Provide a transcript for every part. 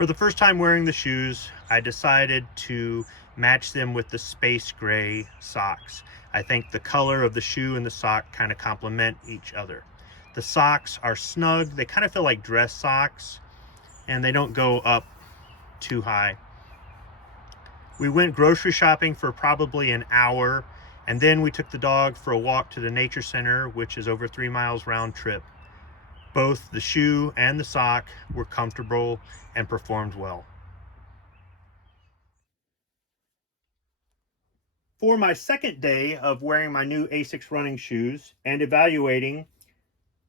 For the first time wearing the shoes, I decided to match them with the space gray socks. I think the color of the shoe and the sock kind of complement each other. The socks are snug, they kind of feel like dress socks, and they don't go up too high. We went grocery shopping for probably an hour, and then we took the dog for a walk to the nature center, which is over 3 miles round trip. Both the shoe and the sock were comfortable and performed well. For my second day of wearing my new Asics running shoes and evaluating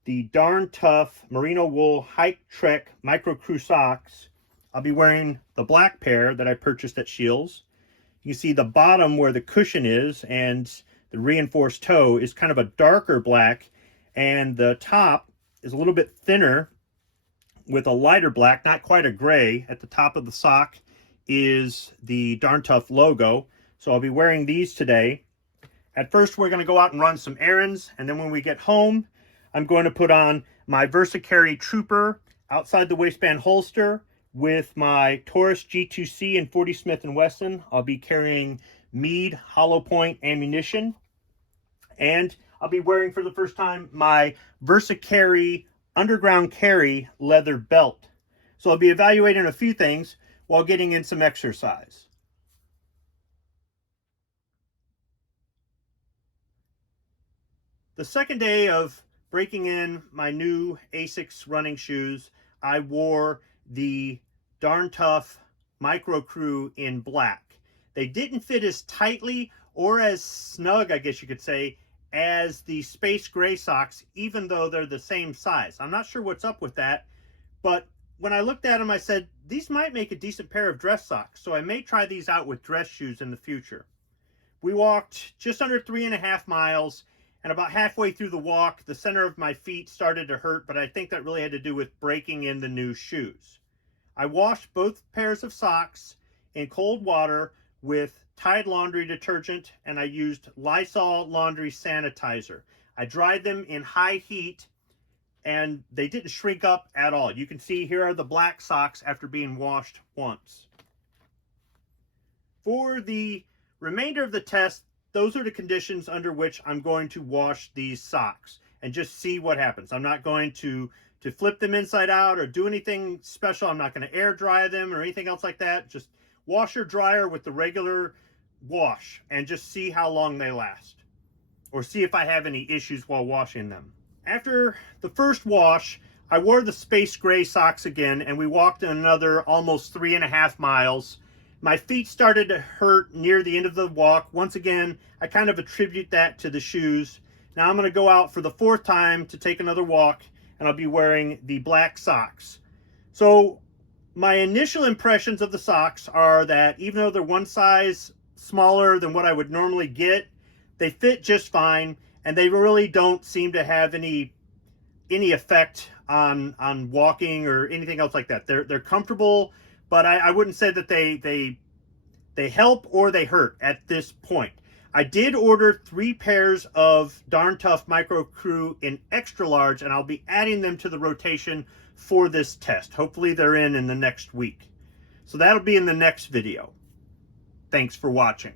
the Darn Tough Merino Wool Hike Trek Micro Crew socks, I'll be wearing the black pair that I purchased at Scheels. You can see the bottom where the cushion is and the reinforced toe is kind of a darker black, and the top is a little bit thinner with a lighter black, not quite a gray. At the top of the sock is the Darn Tough logo. So I'll be wearing these today. At first, we're going to go out and run some errands, and then when we get home, I'm going to put on my VersaCarry Trooper outside the waistband holster with my Taurus G2C and 40 Smith & Wesson. I'll be carrying Meade hollow point ammunition, and I'll be wearing for the first time my VersaCarry Underground Carry leather belt. So I'll be evaluating a few things while getting in some exercise. The second day of breaking in my new Asics running shoes, I wore the Darn Tough Micro Crew in black. They didn't fit as tightly or as snug, I guess you could say, as the space gray socks, even though they're the same size. I'm not sure what's up with that, but when I looked at them, I said, these might make a decent pair of dress socks, so I may try these out with dress shoes in the future. We walked just under 3.5 miles, and about halfway through the walk, the center of my feet started to hurt, but I think that really had to do with breaking in the new shoes. I washed both pairs of socks in cold water with Tide laundry detergent, and I used Lysol laundry sanitizer. I dried them in high heat, and they didn't shrink up at all. You can see here are the black socks after being washed once. For the remainder of the test, those are the conditions under which I'm going to wash these socks and just see what happens. I'm not going to flip them inside out or do anything special. I'm not going to air dry them or anything else like that. Just washer dryer with the regular wash and just see how long they last, or see if I have any issues while washing them. After the first wash, I wore the space gray socks again, and we walked another almost 3.5 miles. My feet started to hurt near the end of the walk. Once again, I kind of attribute that to the shoes. Now I'm going to go out for the fourth time to take another walk, and I'll be wearing the black socks. So my initial impressions of the socks are that even though they're one size smaller than what I would normally get, they fit just fine, and they really don't seem to have any effect on walking or anything else like that. They're comfortable, but I wouldn't say that they help or they hurt at this point. I did order 3 pairs of Darn Tough Micro Crew in extra large, and I'll be adding them to the rotation for this test. Hopefully they're in the next week. So that'll be in the next video. Thanks for watching.